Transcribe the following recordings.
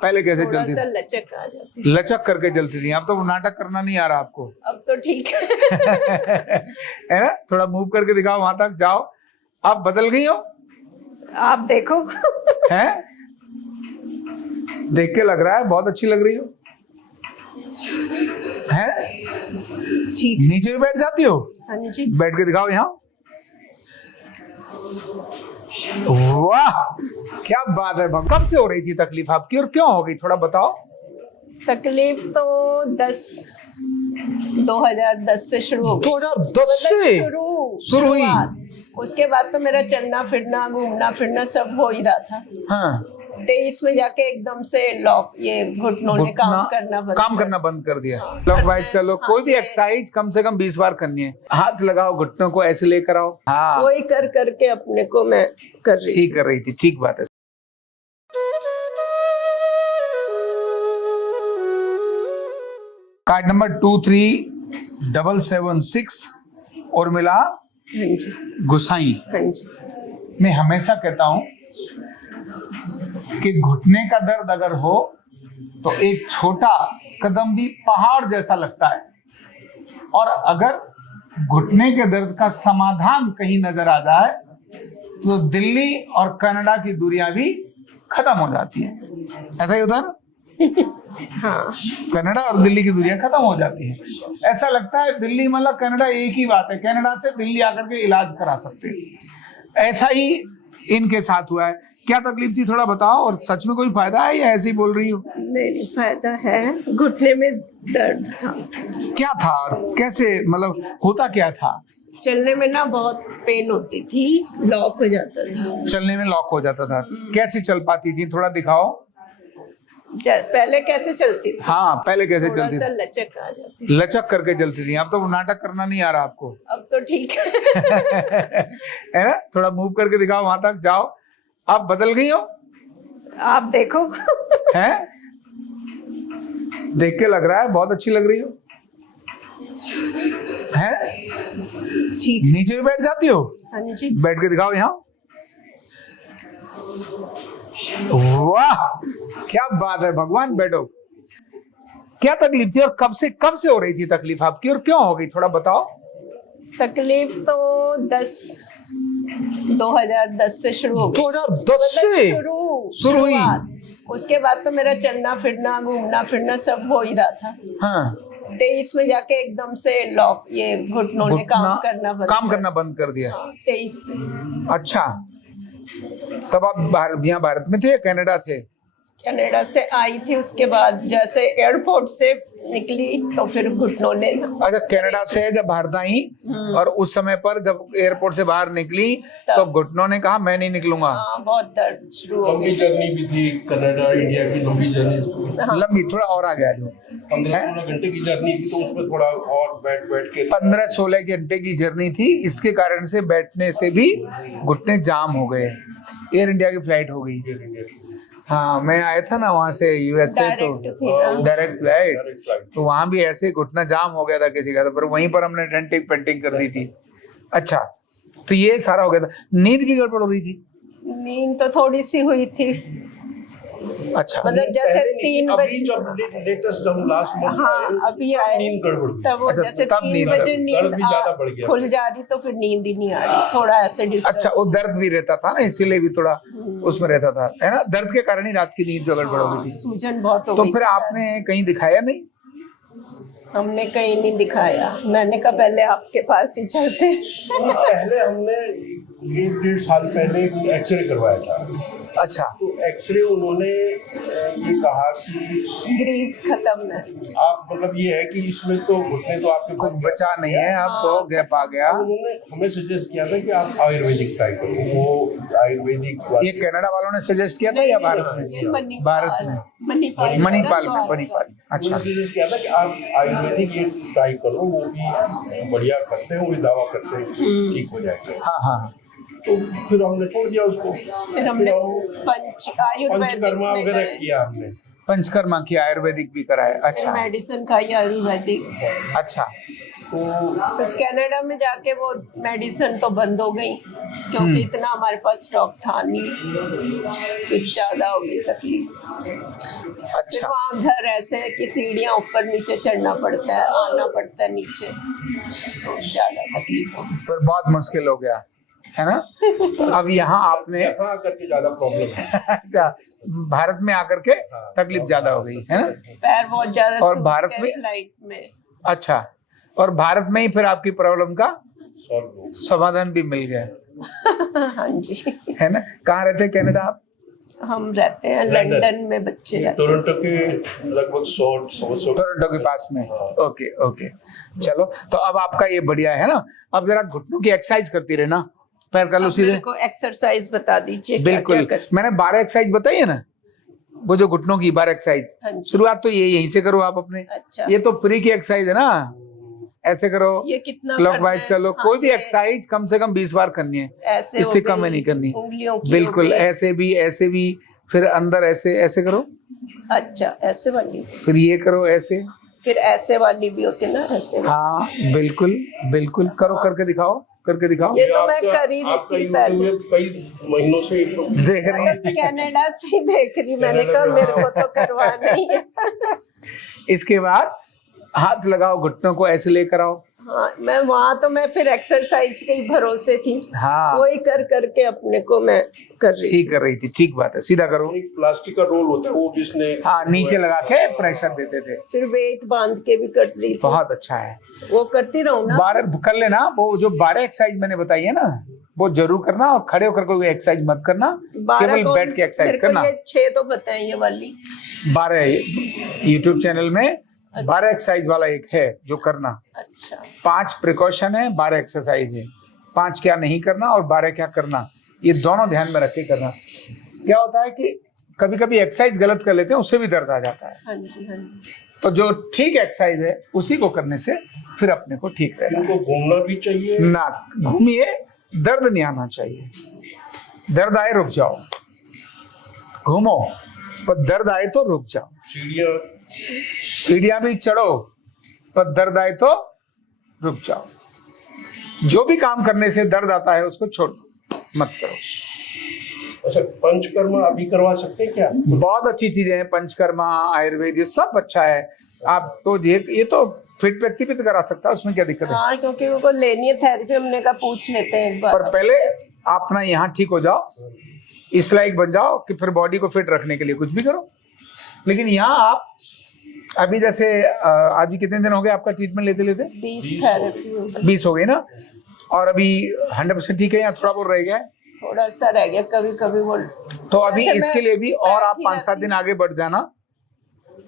पहले कैसे थोड़ा चलती सा थी? लचक आ जाती थी। लचक करके चलती थी। अब तो वो नाटक करना नहीं आ रहा आपको। अब तो ठीक है। है ना? थोड़ा मूव करके दिखाओ, वहां तक जाओ। आप बदल गई हो। आप देखो। हैं? देख के लग रहा है बहुत अच्छी लग रही हो। हैं? ठीक। नीचे भी बैठ जाती हो? हाँ जी। बैठ के दिखाओ यहाँ। वाह, क्या बात है। कब से हो रही थी तकलीफ आपकी और क्यों हो गई, थोड़ा बताओ। तकलीफ तो 2010 से शुरू हो गई। 2010 से शुरू हुई? उसके बाद तो मेरा चलना फिरना घूमना फिरना सब हो ही रहा था। हाँ। 23 में जाके एकदम से लॉक, ये घुटनों ने काम करना बंद कर दिया। क्लॉकवाइज कर लो। कोई भी एक्सरसाइज कम से कम 20 बार करनी है। हाथ लगाओ, घुटनों को ऐसे लेकर आओ। हाँ, वही कर करके अपने को मैं कर रही ठीक कर रही थी। ठीक बात है। कार्ड नंबर 23776 और मिला हाँ जी। गुसाई। हाँ जी। मैं हमेशा कहता हूं कि घुटने का दर्द अगर हो तो एक छोटा कदम भी पहाड़ जैसा लगता है, और अगर घुटने के दर्द का समाधान कहीं नजर आ जाए तो दिल्ली और कनाडा की दूरियां भी खत्म हो जाती है। ऐसा ही उधर हाँ, कनाडा और दिल्ली की दूरियां खत्म हो जाती हैं। ऐसा लगता है दिल्ली मतलब कनाडा एक ही बात है, कनाडा से दिल्ली आकर के इलाज करा सकते हैं। ऐसा ही इनके साथ हुआ है। क्या तकलीफ थी थोड़ा बताओ, और सच में कोई फायदा है या ऐसे ही बोल रही हो? नहीं फायदा है। घुटने में दर्द था। क्या था और कैसे, मतलब होता क्या था? चलने में ना बहुत पेन होती थी, लॉक हो जाता था। चलने में लॉक हो जाता था। कैसे चल पाती थी, थोड़ा दिखाओ। पहले कैसे चलती थी? हाँ, पहले कैसे थोड़ा चलती सा थी? लचक आ जाती थी। लचक करके चलती थी। अब तो वो नाटक करना नहीं आ रहा आपको। अब तो ठीक है। है ना? थोड़ा मूव करके दिखाओ, वहां तक जाओ। आप बदल गई हो। आप देखो। हैं? देख के लग रहा है बहुत अच्छी लग रही हो। हैं? ठीक। नीचे भी बैठ जाती हो? हाँ जी। बैठ के दिखाओ यहाँ। वाह, क्या बात है भगवान। बैठो। क्या तकलीफ थी और कब से हो रही थी तकलीफ आपकी और क्यों हो गई, थोड़ा बताओ। तकलीफ तो 2010 से शुरू हो गई। 2010 से शुरू हुई? उसके बाद तो मेरा चलना फिरना घूमना फिरना सब हो ही रहा था। हाँ। 23 में जाके एकदम से लॉक, ये घुटनों ने काम करना बंद कर दिया। 23 से। अच्छा, तब आप यहाँ भारत में थे या कनाडा थे? कनाडा से आई थी। उसके बाद जैसे एयरपोर्ट से निकली तो फिर घुटनों ने। अच्छा, कनाडा से जब भारत आई और उस समय पर जब एयरपोर्ट से बाहर निकली तो घुटनों ने कहा मैं नहीं निकलूंगा। बहुत दर्द शुरू हो लंबी जर्नी भी थी, कनाडा इंडिया की लंबी जर्नी। लंबी, थोड़ा और आ गया जो 15-16 घंटे की जर्नी थी, तो उसमें थोड़ा और बैठ के 15-16 घंटे की जर्नी थी। इसके कारण से बैठने से भी घुटने जाम हो गए। एयर इंडिया की फ्लाइट हो गई। हाँ, मैं आया था ना वहाँ से यूएस से, तो डायरेक्ट फ्लाइट, तो वहाँ भी ऐसे घुटना जाम हो गया था किसी का, पर वहीं पर हमने डेंटिंग पेंटिंग कर दी थी। अच्छा, तो ये सारा हो गया था। नींद भी गड़बड़ हो रही थी? नींद तो थोड़ी सी हुई थी। अच्छा, मतलब जैसे 3 बजे लेटेस्ट हम लास्ट मंथ अभी आए नींद गड़बड़ तब वो जैसे 3 बजे नींद खुल जा रही तो फिर नींद ही नहीं आ रही, थोड़ा ऐसे डिस्टर्ब। अच्छा, वो दर्द भी रहता था ना, इसीलिए भी थोड़ा उसमें रहता था, है ना? दर्द के कारण ही रात की नींद गड़बड़ हो गई थी। सूजन बहुत हो तो गई। फिर आपने कहीं दिखाया नहीं? हमने कहीं नहीं दिखाया। मैंने कहा पहले आपके पास ही चलते। पहले हमने 1-1.5 साल पहले एक्सरे करवाया था। अच्छा, तो एक्सरे उन्होंने ये कहा कि ग्रीस खत्म है। आप, मतलब ये है कि इसमें तो घुटने तो आपके कुछ बचा नहीं है, अब तो गैप आ गया। उन्होंने हमें सजेस्ट किया था कि आप आयुर्वेदिक ट्राई करो। वो आयुर्वेदिक ये कनाडा वालों ने सजेस्ट किया था या भारत में? भारत में, मणिपाल में। अच्छा, सजेस्ट किया था कि आप आयुर्वेदिक ये ट्राई करो, वो भी बढ़िया करते हैं, वो भी दावा करते हैं ठीक हो जाएगा। हाँ हाँ। तो फिर हमने छोड़ दिया उसको। फिर हमने पंचकर्मा वगैरह किया हमने। पंचकर्मा किया, आयुर्वेदिक भी कराया। अच्छा, मेडिसिन खाई आयुर्वेदिक। अच्छा। तो कनाडा में जाके वो मेडिसिन तो बंद हो गई क्योंकि इतना हमारे पास स्टॉक था नहीं, फिर ज्यादा हो गई तकलीफ। फिर अच्छा, वहाँ घर ऐसे है कि सीढ़ियाँ ऊपर नीचे चढ़ना पड़ता है, आना पड़ता है नीचे, तो ज्यादा तकलीफ हो गई। पर बहुत मुश्किल हो गया है ना। अब यहाँ आपने यहाँ आकर के ज्यादा प्रॉब्लम है। अच्छा, भारत में आकर के तकलीफ ज्यादा हो गई है ना। पैर बहुत ज्यादा और सूख भारत गए में- फ्लाइट में। अच्छा, और भारत में ही फिर आपकी प्रॉब्लम का सॉल्व हो समाधान भी मिल गया हाँ जी, है ना। कहाँ रहते हैं कनाडा आप? हम रहते हैं लंदन। लंदन में, बच्चे रहते हैं। टोरंटो के लगभग 100 टोरंटो के पास में। हाँ। ओके ओके, चलो तो अब आपका ये बढ़िया है ना। अब जरा घुटनों की एक्सरसाइज करती रहे ना, पैर कर लो अब सीधे। मेरे को एक्सरसाइज बता दीजिए क्या बिल्कुल, क्या कर। मैंने 12 एक्सरसाइज बताई है ना, वो जो घुटनों की 12 एक्सरसाइज। हाँ जी। शुरुआत तो ये यहीं से करो आप अपने। अच्छा, ये तो फ्री की एक्सरसाइज है ना, ऐसे करो, ये कितना क्लॉकवाइज करना कर लो। है? कोई भी हाँ, ये एक्सरसाइज कम से कम 20 बार करनी है, ऐसे इससे हो कम में गई, नहीं करनी। उंगलियों की बिल्कुल, हो गई। ऐसे भी, फिर अंदर ऐसे ऐसे करो, अच्छा, ऐसे वाली, फिर ये करो ऐसे। फिर ऐसे वाली भी होती है ना, ऐसे वाली। हाँ बिल्कुल बिल्कुल, करो, करके दिखाओ, करके दिखाओ। ये तो मैं कर ही रही आपका थी यूट्यूब पहले। में कई महीनों से देख रहे हैं। मतलब कनाडा से ही देख रही, मैंने कहा मेरे को तो करवाना ही है। इसके बाद हाथ लगाओ, घुटनों को ऐसे लेकर आओ। हाँ, मैं वहाँ तो मैं फिर एक्सरसाइज के ही भरोसे थी, हाँ, वही कर करके अपने को मैं कर रही ठीक कर रही थी, ठीक बात है, सीधा करो। एक प्लास्टिक का रोल होता है वो जिसने हाँ, नीचे लगा के प्रेशर देते थे। फिर वेट बांध के भी कर रही थी। बहुत अच्छा है। वो करती रहूं ना। 12 कर लेना, वो जो 12 एक्सरसाइज मैंने बताई है ना, वो जरूर करना। और खड़े होकर कोई एक्सरसाइज मत करना, 12 केवल कौन- बैठ के एक्सरसाइज मेरे को करना। ये 6 तो बताएं ये वाली। 12 यूट्यूब चैनल में 12 एक्सरसाइज वाला एक है जो करना। अच्छा, 5 प्रिकॉशन है, 12 एक्सरसाइज है। 5 क्या नहीं करना और 12 क्या करना, ये दोनों ध्यान में रख के करना। क्या होता है कि कभी कभी एक्सरसाइज गलत कर लेते हैं, उससे भी दर्द आ जाता है। हाँ जी, हाँ जी। तो जो ठीक एक्सरसाइज है उसी को करने से फिर अपने को ठीक रहना इनको घूमना भी चाहिए। ना। घूमिए, दर्द नहीं आना चाहिए। दर्द आए रुक जाओ, घूमो, पर दर्द आए तो रुक जाओ। सीढ़ियां भी चढ़ो, पर दर्द आए तो रुक जाओ। जो भी काम करने से दर्द आता है उसको छोड़ दो, मत करो। अच्छा, पंचकर्मा अभी करवा सकते हैं क्या? बहुत अच्छी चीजें हैं, पंचकर्मा, आयुर्वेद, ये सब अच्छा है। आप तो ये तो फिट व्यक्ति भी तो करा सकता है, उसमें क्या दिक्कत है। हाँ, क्योंकि वो लेनी है थेरेपी, हमने कहा पूछ लेते हैं एक बार। पर पहले अपना यहाँ ठीक हो जाओ, इस लायक बन जाओ कि फिर बॉडी को फिट रखने के लिए कुछ भी करो। लेकिन यहाँ आप अभी जैसे आज भी कितने दिन हो गए आपका ट्रीटमेंट लेते लेते? 20 थेरेपी हो गई। 20 हो गई ना। और अभी 100% ठीक है या थोड़ा बहुत रह गया है? थोड़ा सा रह गया, कभी कभी वो। तो अभी वैसे इसके मैं लिए भी और आप बैठी 5-7 दिन रहती आगे बढ़ जाना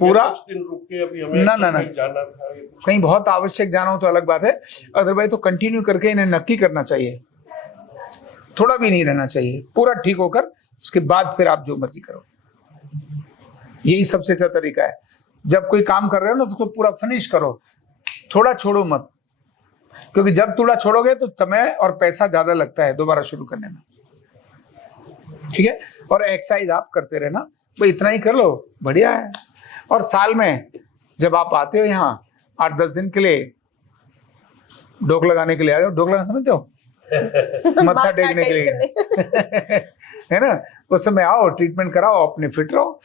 पूरा। 10 दिन रुक के अभी हमें ना, ना, ना। कहीं जाना था। कहीं बहुत आवश्यक जाना हो तो अलग बात है, अदरवाइज तो कंटिन्यू करके इन्हें नक्की करना चाहिए। थोड़ा भी नहीं रहना चाहिए, पूरा ठीक होकर उसके बाद फिर आप जो मर्जी करो। यही सबसे अच्छा तरीका है। जब कोई काम कर रहे हो ना तो उसको पूरा फिनिश करो, थोड़ा छोड़ो मत, क्योंकि जब थोड़ा छोड़ोगे तो समय और पैसा ज्यादा लगता है दोबारा शुरू करने में। ठीक है, और एक्सरसाइज आप करते रहना, भाई इतना ही कर लो, बढ़िया है। और साल में जब आप आते हो यहाँ 8-10 दिन के लिए डोक लगाने के लिए आ जाओ। डोक लगाना समझते हो? मत्था टेकने के लिए है ना। उस समय आओ, ट्रीटमेंट कराओ, अपने फिट रहो।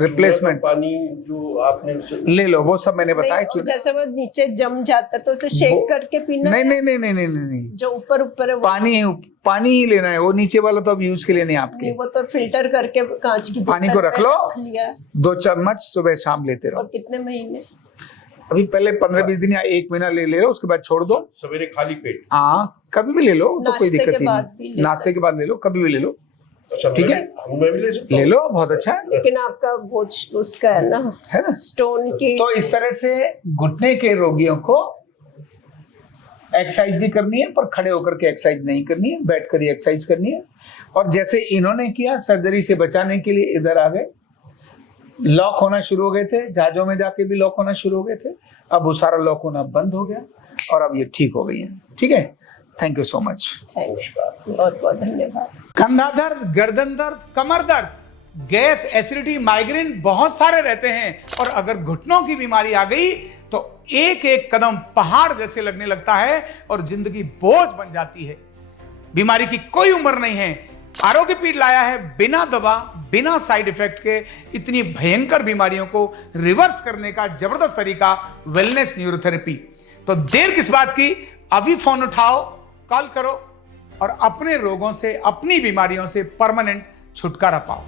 रिप्लेसमेंट पानी जो आपने ले लो, वो सब मैंने बताया। नहीं, जैसे वो नीचे जम जाता है तो उसे शेक करके पीना नहीं है? नहीं नहीं नहीं नहीं नहीं, जो ऊपर ऊपर है वो पानी ही लेना है। वो नीचे वाला तो अब यूज के लिए नहीं आपके। नहीं, वो तो फिल्टर करके कांच की पानी बोतल को रख में लो, लिया। 2 चम्मच सुबह शाम लेते और रहो। कितने महीने? अभी पहले 15-20 दिन या 1 महीना ले लो, उसके बाद छोड़ दो। सवेरे खाली पेट। हाँ, कभी भी ले लो, तो कोई नाश्ते दिक्कत के ही बाद भी नहीं। ले नाश्ते के बाद ले लो, कभी भी ले लो, अच्छा, ठीक है? मैं भी ले सकता ले हूँ? लो, बहुत अच्छा है। लेकिन आपका बहुत उसका है ना, है ना। स्टोन की। तो इस तरह से घुटने के रोगियों को एक्सरसाइज भी करनी है, पर खड़े होकर के एक्सरसाइज नहीं करनी है, बैठकर ही एक्सरसाइज करनी है। और जैसे इन्होंने किया, सर्जरी से बचाने के लिए इधर आ गए, लॉक होना शुरू हो गए थे, जहाजों में जाके भी लॉक होना शुरू हो गए थे, अब वो सारा लॉक होना बंद हो गया और अब ये ठीक हो गई है। ठीक है, थैंक यू सो मच। बहुत बहुत धन्यवाद। कंधा दर्द, गर्दन दर्द, कमर दर्द, गैस, एसिडिटी, माइग्रेन बहुत सारे रहते हैं। और अगर घुटनों की बीमारी आ गई तो एक एक कदम पहाड़ जैसे लगने लगता है और जिंदगी बोझ बन जाती है। बीमारी की कोई उम्र नहीं है। आरोग्य पीठ लाया है बिना दवा, बिना साइड इफेक्ट के इतनी भयंकर बीमारियों को रिवर्स करने का जबरदस्त तरीका, वेलनेस न्यूरोथेरेपी। तो देर किस बात की, अभी फोन उठाओ, कॉल करो और अपने रोगों से, अपनी बीमारियों से परमानेंट छुटकारा पाओ।